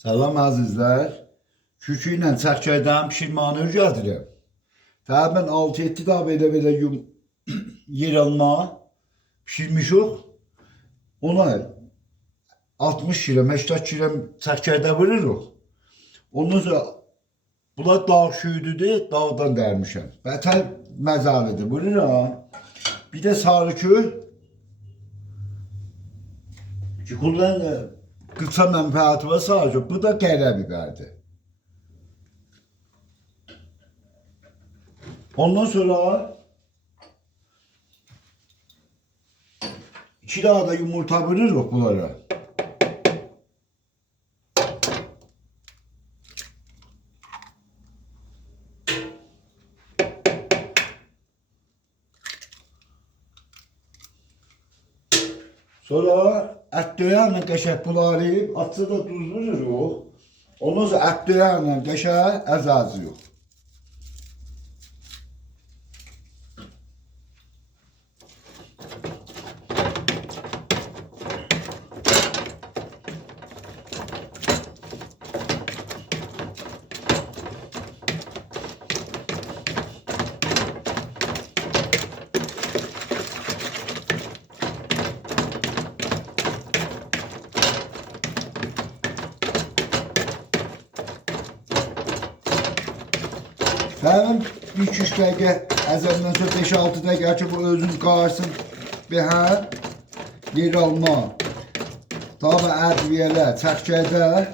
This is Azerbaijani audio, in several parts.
Salam əzizlər. Kükü ilə çəkəcəyim pişirmanı öyrədirəm. Təqribən 6-7 dəfə belə yer alma pişirmişik. Ona 60 kg, 80 kg çəkəcəkdə vururuq. Ondan sonra bunlar dağ şüydüdür, dağdan dərmişəm. Bətər məzəlidir, vururam. Bir də sarı köy. Ki kullanın kısa mənfəəti var sadəcə. Bu da qərə biberdir. Ondan sonra 2 daha da yumurta vururuq bunlara. Sonra ət döyənlə qəşəng bulayıb, atsa da duz vururuq. Ondan sonra ət döyənlə qəşəng əzazıyıq. Benim 3-3 dəqiqə əzəmdən sonra 5-6 dəqiqə ki bu özünüz qarsın və hə yer alma. Daha ədviyyələr, çəkəcəkdə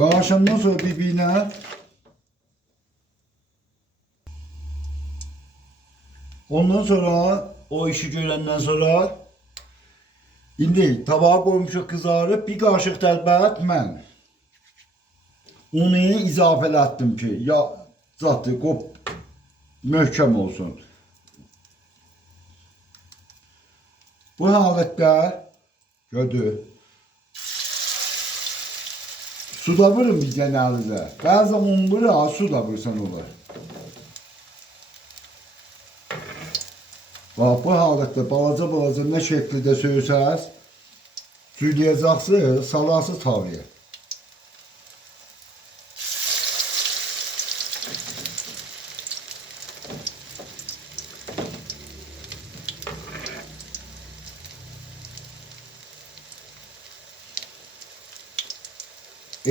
qarşımdan sonra bir-birinə ondan sonra o işi görəndən sonra İndi tabağa koymuşuq kızarıp bir kaşık dəlbət mən unu izafələtdim ki ya zatı qop möhkəm olsun. Bu halətdə gördü. Suda vurun bir genelde. Bəzən un vurur, su da vursan olur. Bax, bu halətdə balaca nə şəkildə söysəz, sulayacaqsınız, salarsınız tavaya.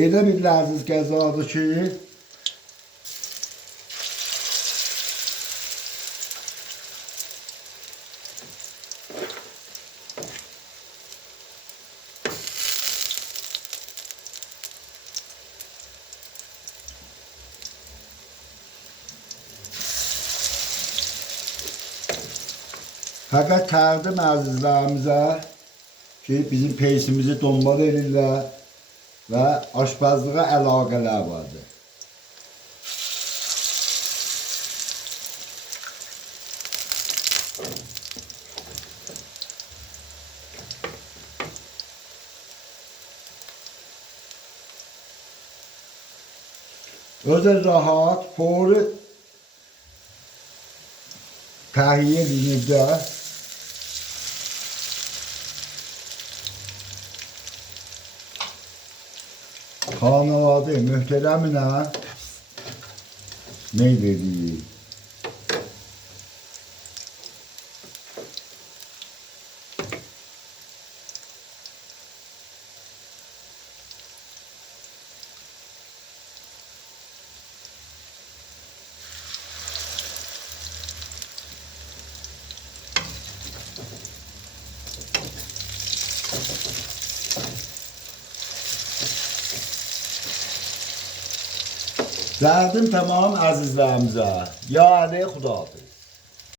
Elə bir ləziz qəzadır ki, fəqət tərdim əzizlərimizə ki, bizim peysimizi donbal edirlər və aşpazlığa əlaqələr vardır. Özel rahat, fori tahiyyə edilirdə xanavadı möhtərəminə meyl edir. Dərdim tamam əzizlərimizə. Ya Əli Xudadır.